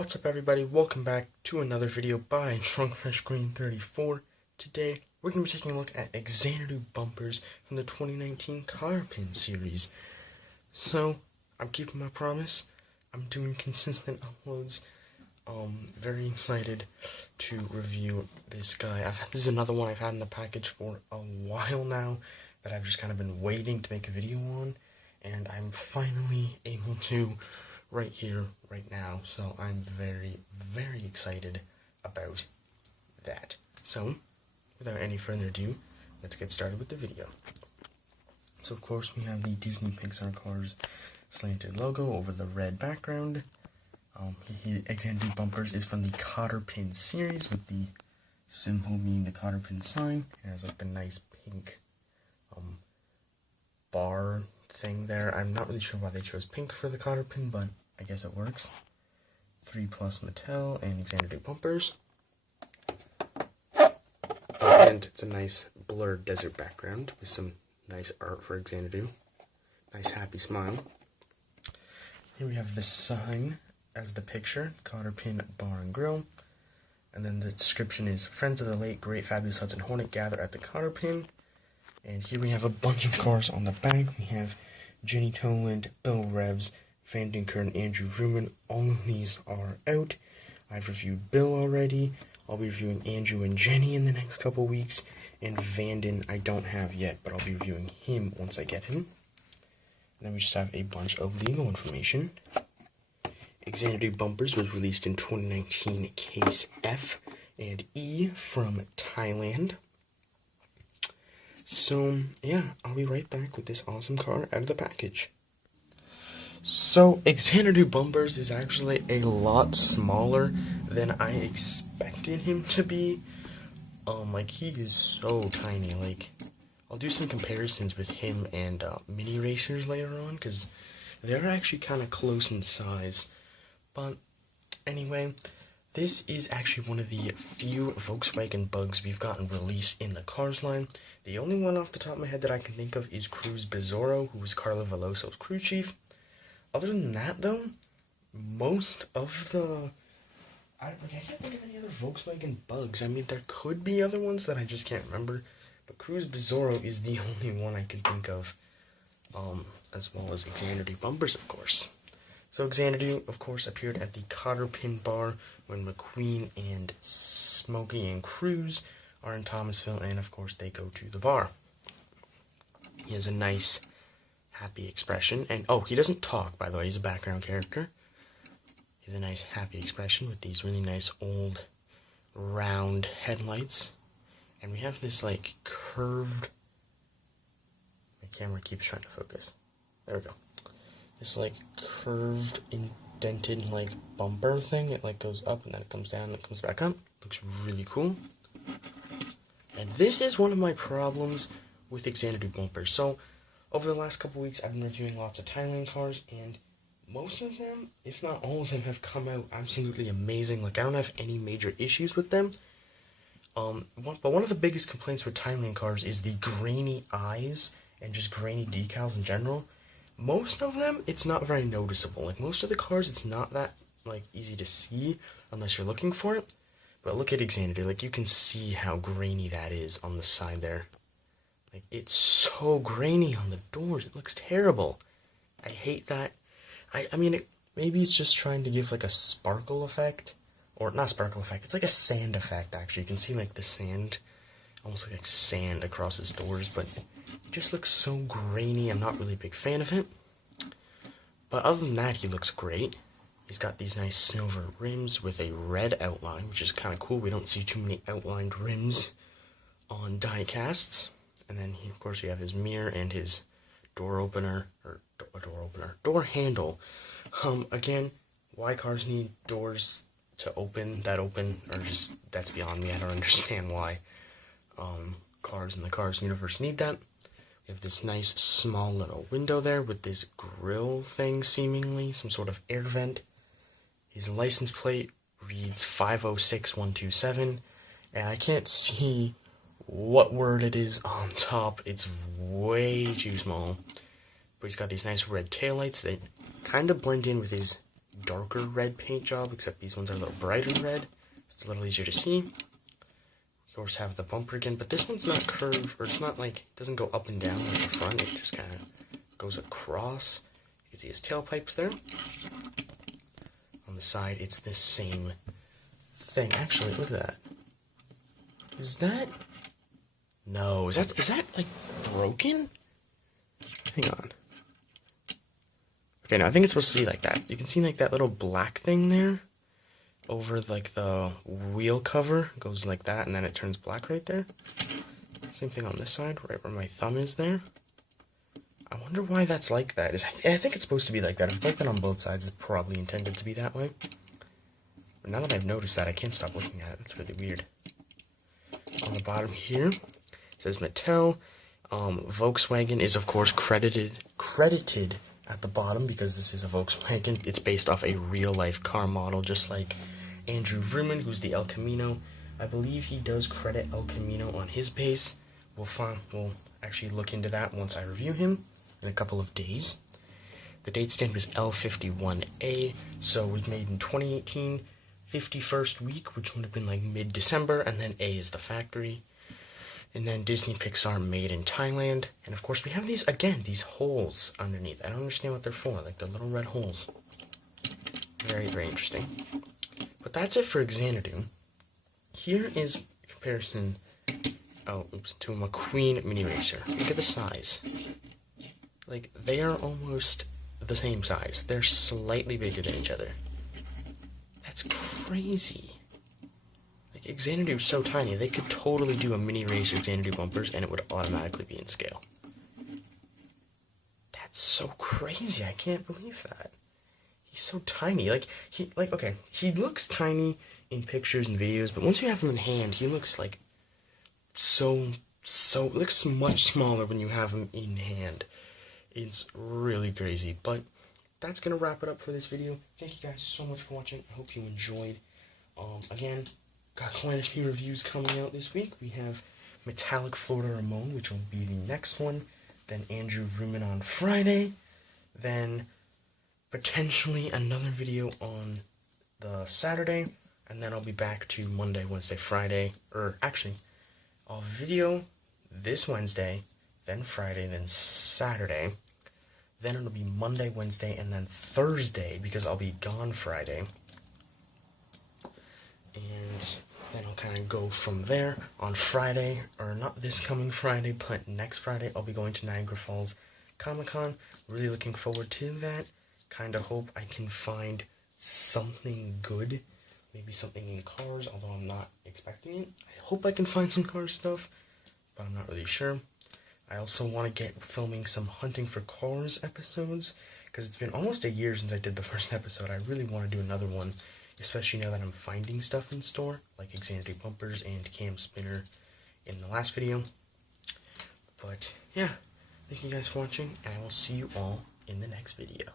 What's up everybody, welcome back to another video by DrunkFreshGreen34. Today, we're going to be taking a look at Xanadu Bumpers from the 2019 Cotter Pin series. So, I'm keeping my promise, I'm doing consistent uploads. Very excited to review this guy. This is another one I've had in the package for a while now, that I've just kind of been waiting to make a video on, and I'm finally able to right here, right now, so I'm very, very excited about that. So, without any further ado, let's get started with the video. So, of course, we have the Disney Pixar Cars slanted logo over the red background. Xanadu Bumpers is from the Cotter Pin series, with the symbol being the Cotter Pin sign. It has like a nice pink bar thing there. I'm not really sure why they chose pink for the Cotter Pin, but I guess it works. 3+ Mattel and Xanadu Bumpers. And it's a nice blurred desert background with some nice art for Xanadu. Nice happy smile. Here we have the sign as the picture, Cotter Pin Bar and Grill. And then the description is, Friends of the late great fabulous Hudson Hornet gather at the Cotter Pin. And here we have a bunch of cars on the back. We have Jenny Toland, Bill Revs, Van Dinker, and Andrew Vrooman. All of these are out. I've reviewed Bill already. I'll be reviewing Andrew and Jenny in the next couple weeks. And Vanden I don't have yet, but I'll be reviewing him once I get him. And then we just have a bunch of legal information. Xanadu Bumpers was released in 2019, Case F and E from Thailand. So, yeah, I'll be right back with this awesome car out of the package. So, Xanadu Bumpers is actually a lot smaller than I expected him to be. He is so tiny. I'll do some comparisons with him and mini racers later on, because they're actually kind of close in size. But, anyway, this is actually one of the few Volkswagen bugs we've gotten released in the Cars line. The only one off the top of my head that I can think of is Cruz Bizarro, who was Carlo Veloso's crew chief. Other than that, though, most of the... I can't think of any other Volkswagen bugs. I mean, there could be other ones that I just can't remember, but Cruz Bizarro is the only one I can think of, as well as Xanadu Bumpers, of course. So Xanadu, of course, appeared at the Cotter Pin bar when McQueen and Smokey and Cruz are in Thomasville, and of course they go to the bar. He has a nice, happy expression, and he doesn't talk, by the way, he's a background character. He has a nice, happy expression with these really nice old, round headlights, and we have this, curved, my camera keeps trying to focus, there we go. This, curved, indented, bumper thing. It, goes up, and then it comes down, and it comes back up. Looks really cool. And this is one of my problems with Xanadu Bumpers. So, over the last couple weeks, I've been reviewing lots of Thailand cars, and most of them, if not all of them, have come out absolutely amazing. I don't have any major issues with them. But one of the biggest complaints with Thailand cars is the grainy eyes, and just grainy decals in general. Most of them, it's not very noticeable. Most of the cars, it's not that, easy to see unless you're looking for it. But look at Xanadu, you can see how grainy that is on the side there. It's so grainy on the doors, it looks terrible. I hate that. I mean, maybe it's just trying to give, a sparkle effect. Or, not sparkle effect, it's like a sand effect, actually. You can see, the sand, almost like sand across his doors, but it just looks so grainy. I'm not really a big fan of it. But other than that, he looks great. He's got these nice silver rims with a red outline, which is kind of cool. We don't see too many outlined rims on diecasts. And then, of course, we have his mirror and his door handle. Again, why cars need doors to open, that's beyond me. I don't understand why cars in the Cars universe need that. We have this nice small little window there with this grill thing, seemingly, some sort of air vent. His license plate reads 506127, and I can't see what word it is on top. It's way too small. But he's got these nice red taillights that kind of blend in with his darker red paint job, except these ones are a little brighter red. It's a little easier to see. Of course, have the bumper again, but this one's not curved, or it's not like, it doesn't go up and down like the front, it just kind of goes across. You can see his tailpipes there. On the side, it's the same thing. Actually, look at that. Is that... No, is that like broken? Hang on. Okay, no, I think it's supposed to be like that. You can see like that little black thing there over like the wheel cover. It goes like that, and then it turns black right there. Same thing on this side, right where my thumb is there. I wonder why that's like that. I think it's supposed to be like that. If it's like that on both sides, it's probably intended to be that way. But now that I've noticed that, I can't stop looking at it. It's really weird. On the bottom here, it says Mattel. Volkswagen is, of course, credited at the bottom because this is a Volkswagen. It's based off a real-life car model, just like Andrew Vrooman, who's the El Camino. I believe he does credit El Camino on his base. We'll actually look into that once I review him in a couple of days. The date stamp is L51A, so we made in 2018, 51st week, which would have been like mid-December, and then A is the factory. And then Disney Pixar made in Thailand. And of course we have these, again, these holes underneath. I don't understand what they're for, like the little red holes. Very, very interesting. But that's it for Xanadu. Here is a comparison, to a McQueen Mini Racer. Look at the size. Like, they are almost the same size. They're slightly bigger than each other. That's crazy. Like, Xanadu is so tiny, they could totally do a Mini Racer Xanadu Bumpers and it would automatically be in scale. That's so crazy, I can't believe that. He's so tiny, okay, he looks tiny in pictures and videos, but once you have him in hand, he looks like looks much smaller when you have him in hand. It's really crazy, but that's gonna wrap it up for this video. Thank you guys so much for watching. I hope you enjoyed. Again, got quite a few reviews coming out this week. We have Metallic Florida Ramon, which will be the next one. Then Andrew Vrooman on Friday. Then potentially another video on the Saturday. And then I'll be back to Monday, Wednesday, Friday. Or actually, I'll video this Wednesday, then Friday, then Saturday. Then it'll be Monday, Wednesday, and then Thursday, because I'll be gone Friday. And then I'll kind of go from there. On Friday, or not this coming Friday, but next Friday, I'll be going to Niagara Falls Comic-Con. Really looking forward to that. Kind of hope I can find something good. Maybe something in cars, although I'm not expecting it. I hope I can find some car stuff, but I'm not really sure. I also want to get filming some Hunting for Cars episodes, because it's been almost a year since I did the first episode. I really want to do another one, especially now that I'm finding stuff in store, like Xanadu Bumpers and Cam Spinner in the last video. But, yeah, thank you guys for watching, and I will see you all in the next video.